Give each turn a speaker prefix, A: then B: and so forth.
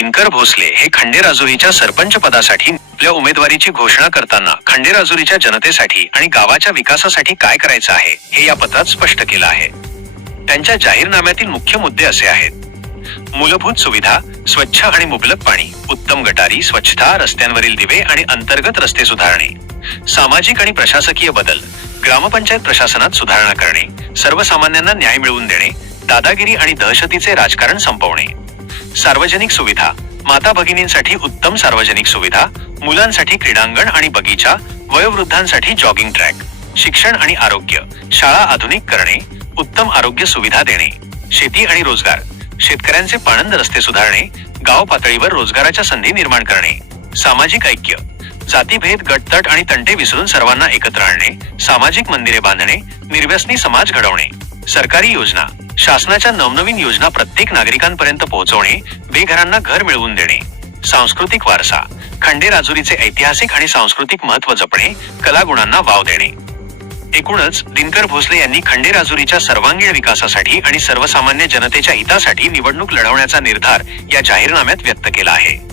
A: दिनकर भोसले हे खंडेराजुरीच्या सरपंच पदासाठी आपल्या उमेदवारीची घोषणा करताना खंडेराजुरीच्या जनतेसाठी आणि गावाच्या विकासासाठी काय करायचं आहे हे या पत्रात स्पष्ट केलं आहे. त्यांच्या जाहीरनाम्यातील मुख्य मुद्दे असे आहेत. मूलभूत सुविधा स्वच्छ आणि मुबलक पाणी उत्तम गटारी स्वच्छता रस्त्यांवरील दिवे आणि अंतर्गत रस्ते सुधारणे सामाजिक आणि प्रशासकीय बदल ग्रामपंचायत प्रशासनात सुधारणा करणे सर्वसामान्यांना न्याय मिळवून देणे दादागिरी आणि दहशतीचे राजकारण संपवणे सार्वजनिक सुविधा. माता भगिनींसाठी उत्तम सार्वजनिक सुविधा मुलांसाठी क्रीडांगण आणि बगीचा वयोवृद्धांसाठी जॉगिंग ट्रॅक शिक्षण आणि आरोग्य शाळा आधुनिक करणे उत्तम आरोग्य सुविधा देणे शेती आणि रोजगार शेतकऱ्यांचे पाणंद रस्ते सुधारणे गाव पातळीवर रोजगाराच्या संधी निर्माण करणे सामाजिक ऐक्य जातीभेद गटतट आणि तंटे विसरून सर्वांना एकत्र आणणे सामाजिक मंदिरे बांधणे निर्व्यसनी समाज घडवणे सरकारी योजना शासनाच्या नवनवीन योजना प्रत्येक नागरिकांपर्यंत पोहोचवणे बेघरांना घर मिळवून देणे सांस्कृतिक वारसा खंडेराजुरीचे ऐतिहासिक आणि सांस्कृतिक महत्त्व जपणे कलागुणांना वाव देणे. एकूणच दिनकर भोसले यांनी खंडेराजुरीच्या सर्वांगीण विकासासाठी आणि सर्वसामान्य जनतेच्या हितासाठी निवडणूक लढवण्याचा निर्धार या जाहीरनाम्यात व्यक्त केला आहे.